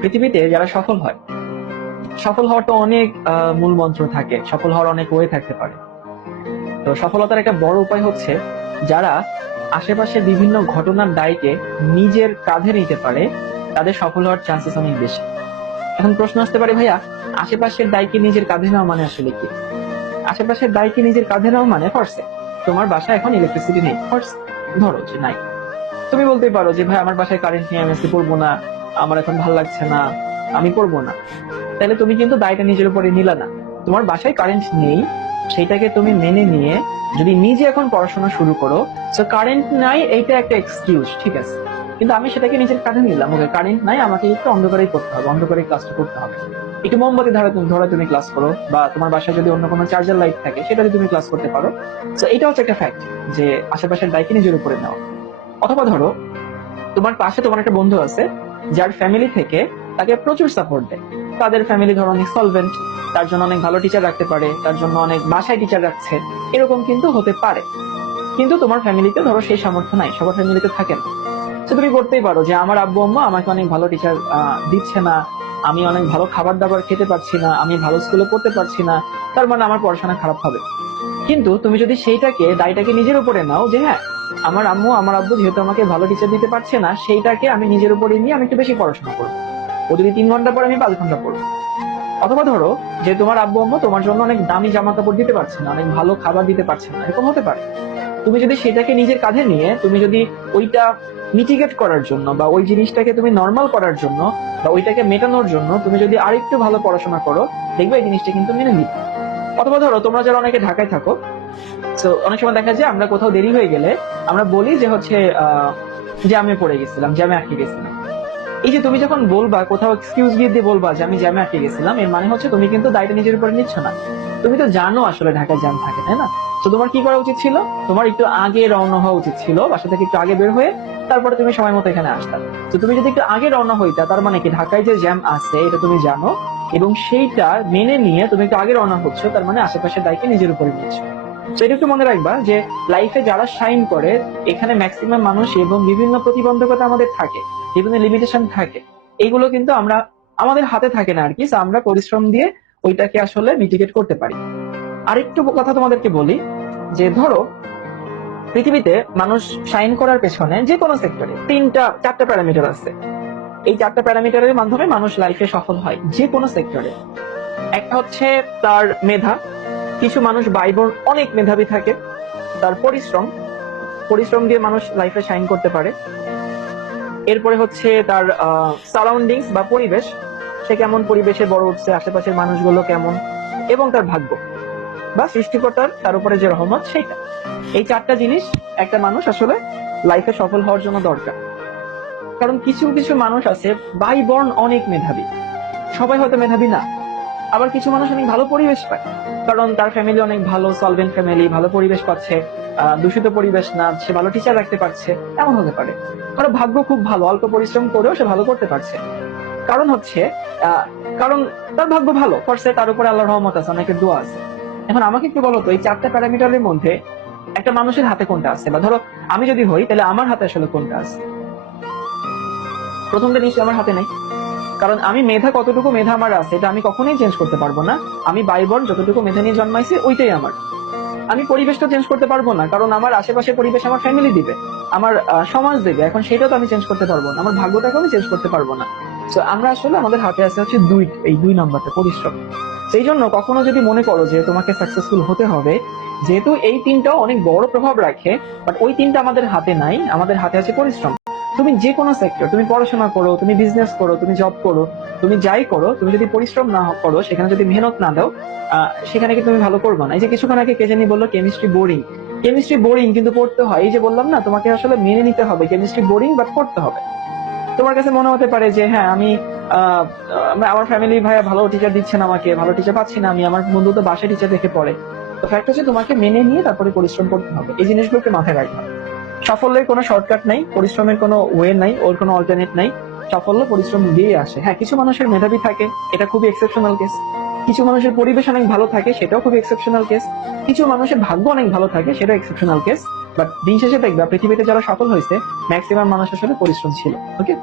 পৃথিবীতে যারা সফল হয়, সফল হওয়ার তো অনেক মূল মন্ত্র থাকে, সফল হওয়ার অনেক ওয়ে থাকতে পারে। তো সফলতার একটা বড় উপায় হচ্ছে যারা আশেপাশের বিভিন্ন ঘটনার দায়কে নিজের কাঁধে নিতে পারে, তাদের সফল হওয়ার চান্সেস অনেক বেশি। এখন প্রশ্ন আসতে পারে, ভাইয়া আশেপাশের দায়কে নিজের কাঁধে নেওয়া মানে আসলে কি? আশেপাশের দায়কে নিজের কাঁধে নেওয়া মানে ফার্স্টে তোমার বাসায় এখন ইলেকট্রিসিটি নেই, ফার্স্ট ধরো যে নাই, তুমি বলতেই পারো যে ভাই আমার বাসায় কারেন্ট নেই, আমি আজকে পড়বো না, আমার এখন ভালো লাগছে না, আমি পড়বো না। তাহলে তুমি কিন্তু দায়টা নিজের উপরে নিলা না। তোমার বাসায় কারেন্ট নেই, সেটাকে তুমি মেনে নিয়ে যদি নিজে এখন পড়াশোনা শুরু করো, তো কারেন্ট নাই এইটা একটা এক্সকিউজ, ঠিক আছে, কিন্তু আমি সেটাকে নিজের কাঁধে নিলাম, ওকে কারেন্ট নাই, আমাকে একটু অন্ধকারেই করতে হবে, অন্ধকারে ক্লাসটা করতে হবে, একটু মোমবাতি ধরে তুমি ক্লাস করো, বা তোমার বাসায় যদি অন্য কোনো চার্জার লাইট থাকে সেটা দিয়ে তুমি ক্লাস করতে পারো। তো এটা হচ্ছে একটা ফ্যাক্ট যে আশেপাশের দায়কে নিজের উপরে নেওয়া। অথবা ধরো তোমার পাশে তোমার একটা বন্ধু আছে যার ফ্যামিলি থেকে তাকে প্রচুর সাপোর্ট দেয়, তাদের ফ্যামিলি ধরো অনেক সলভেন্ট, তার জন্য অনেক ভালো টিচার রাখতে পারে, তার জন্য অনেক বাসায় টিচার রাখছে, এরকম কিন্তু হতে পারে। কিন্তু তোমার ফ্যামিলিতে ধরো সেই সামর্থ্য নাই, সবার ফ্যামিলিতে থাকে না। তো তুমি করতেই পারো যে আমার আব্বু আম্মা আমাকে অনেক ভালো টিচার দিচ্ছে না, আমি অনেক ভালো খাবার দাবার খেতে পারছি না, আমি ভালো স্কুলে পড়তে পারছি না, তার মানে আমার পড়াশোনা খারাপ হবে। কিন্তু তুমি যদি সেইটাকে দায়টাকে নিজের উপরে নাও যে হ্যাঁ আমার আম্মু আমার আব্বু যেহেতু আমাকে ভালো টিচার দিতে পারছে না, সেইটাকে আমি নিজের উপরে নিয়ে আমি একটু বেশি পড়াশোনা করবো, ও যদি 3 ঘন্টা পড়ে আমি 5 ঘন্টা পড়বো। অথবা ধরো যে তোমার আব্বু আম্মু তোমার জন্য অনেক দামি জামা কাপড় দিতে পারছে না, অনেক ভালো খাবার দিতে পারছে না, এরকম হতে পারে। তুমি যদি সেটাকে নিজের কাঁধে নিয়ে তুমি যদি ওইটা মিটিগেট করার জন্য বা ওই জিনিসটাকে তুমি নর্মাল করার জন্য বা ওইটাকে মেটানোর জন্য তুমি যদি আরেকটু ভালো পড়াশোনা করো, দেখবে এই জিনিসটা কিন্তু মেনে নিতে। অথবা ধরো তোমরা যারা অনেকে ঢাকায় থাকো, তো অনেক সময় দেখা যায় আমরা কোথাও দেরি হয়ে গেলে আমরা বলি যে হচ্ছে জ্যামে পড়ে গেছিলাম, জ্যামে আটকে গেছিলাম। এই যে তুমি যখন বলবা কোথাও এক্সকিউজ দিয়ে বলবা যে আমি জ্যামে আটকে গেছিলাম, এর মানে হচ্ছে তুমি কিন্তু দায়টা নিজের উপরে নিচ্ছ না। তুমি তো জানো আসলে ঢাকায় জ্যাম থাকে, তাই না? তো তোমার কি করা উচিত ছিল? তোমার একটু আগে রওনা হওয়া উচিত ছিল, বাসা থেকে একটু আগে বের হয়ে তারপরে তুমি সময় মতো এখানে আসতা। তো তুমি যদি একটু আগে রওনা হইতা, তার মানে কি ঢাকায় যে জ্যাম আছে এটা তুমি জানো, এবং সেইটা মেনে নিয়ে তুমি একটু আগে রওনা হচ্ছ, তার মানে আশেপাশের দায়কে নিজের উপরে নিচ্ছ। তো এটা একটু মনে রাখবা যে লাইফে যারা শাইন করে, এখানে ম্যাক্সিমাম মানুষ এবং বিভিন্ন প্রতিবন্ধকতা আমাদের থাকে, বিভিন্ন লিমিটেশন থাকে, এইগুলো কিন্তু আমরা আমাদের হাতে থাকে না আর কি। So আমরা পরিশ্রম দিয়ে ওইটাকে আসলে মিটিগেট করতে পারি। আরেকটু কথা তোমাদেরকে বলি যে ধরো পৃথিবীতে মানুষ শাইন করার পেছনে যে কোনো সেক্টরে 4টা প্যারামিটার আছে। এই 4টা প্যারামিটারের মাধ্যমে মানুষ লাইফে সফল হয় যে কোনো সেক্টরে। একটা হচ্ছে তার মেধা, কিছু মানুষ বাইবর্ন অনেক মেধাবী থাকে। তার পরিশ্রম, পরিশ্রম দিয়ে মানুষ লাইফে শাইন করতে পারে। এরপরে হচ্ছে তার সারাউন্ডিংস বা পরিবেশ, সে কেমন পরিবেশে বড় উঠছে, আশেপাশের মানুষগুলো কেমন, এবং তার ভাগ্য বা সৃষ্টিকর্তার তার উপরে যে রহমত সেইটা। এই 4টা জিনিস একটা মানুষ আসলে লাইফে সফল হওয়ার জন্য দরকার। কারণ কিছু কিছু মানুষ আছে বাই বর্ন অনেক মেধাবী, সবাই হয়তো মেধাবী না। আবার কিছু মানুষ অনেক ভালো পরিবেশ পায়, কারণ তার ফ্যামিলি অনেক ভালো সলভেন্ট ফ্যামিলি, ভালো পরিবেশ পাচ্ছে, দূষিত পরিবেশ না, সে ভালো টিচার রাখতে পারছে, এমন হতে পারে। কারো ভাগ্য খুব ভালো, অল্প পরিশ্রম করেও সে ভালো করতে পারছে। কারণ হচ্ছে কারণ তার ভাগ্য ভালো করছে, তার উপরে আল্লাহর রহমত আছে, অনেকের দোয়া আছে। এখন আমাকে একটু বলো তো এই 4টা প্যারামিটারের মধ্যে একটা মানুষের হাতে কোনটা আছে? বা ধরো আমি যদি হই তাহলে আমার হাতে আসলে কোনটা আছে? প্রথমটা নিশ্চয়ই আমার হাতে নাই, কারণ আমি মেধা কতটুকু মেধা আমার আছে এটা আমি কখনোই চেঞ্জ করতে পারবো না। আমি বাইবর্ন যতটুকু মেধা নিয়ে জন্মাইছি ওইটাই আমার। আমি পরিবেশটা চেঞ্জ করতে পারবো না, কারণ আমার আশেপাশে পরিবেশ আমার ফ্যামিলি দিবে, আমার সমাজ দেবে, এখন সেটা তো আমি চেঞ্জ করতে পারবো না, আমার ভাগ্যটাকে আমি চেঞ্জ করতে পারবো না। তো আমরা আসলে আমাদের হাতে আছে হচ্ছে এই 2 নাম্বারটা পরিশ্রম। সেই জন্য কখনো যদি মনে করো যে তোমাকে সাকসেসফুল হতে হবে, যেহেতু এই 3টাও অনেক বড় প্রভাব রাখে, বাট ওই 3টা আমাদের হাতে নাই, আমাদের হাতে আছে পরিশ্রম। তুমি যে কোনো সেক্টর, তুমি পড়াশোনা করো, তুমি বিজনেস করো, তুমি জব করো, তুমি যাই করো, তুমি যদি পরিশ্রম না করো, সেখানে যদি মেহনত না দাও, সেখানে কি তুমি ভালো করবে না? এই যে কিছুক্ষণ আগে কে জানি বললো কেমিস্ট্রি বোরিং, কেমিস্ট্রি বোরিং কিন্তু পড়তে হয়। এই যে বললাম না, তোমাকে আসলে মেনে নিতে হবে কেমিস্ট্রি বোরিং, বাট পড়তে হবে। তোমার কাছে মনে হতে পারে যে হ্যাঁ আমি আমার ফ্যামিলি ভাইয়া ভালো টিচার দিচ্ছেন, আমাকে ভালো টিচার পাচ্ছি না, আমি আমার বন্ধু তো বাসায় টিচার দেখে পড়ে। তো ফ্যাক্ট হচ্ছে তোমাকে মেনে নিয়ে তারপরে পরিশ্রম করতে হবে, এই জিনিসগুলোকে মাথায় রাখবে। সাফল্যের কোনো শর্টকাট নাই, পরিশ্রমের কোনো ওয়ে নাই, ওর কোনো অল্টারনেট নাই। সাফল্য পরিশ্রম দিয়ে আসে। হ্যাঁ কিছু মানুষের মেধাবী থাকে, এটা খুবই এক্সেপশনাল কেস। কিছু মানুষের পরিবেশ অনেক ভালো থাকে, সেটাও খুবই এক্সেপশনাল কেস। কিছু মানুষের ভাগ্য অনেক ভালো থাকে, সেটা এক্সেপশনাল কেস। বাট দিন শেষে দেখবা পৃথিবীতে যারা সফল হয়েছে ম্যাক্সিমাম মানুষ আসলে পরিশ্রম ছিল। ওকে।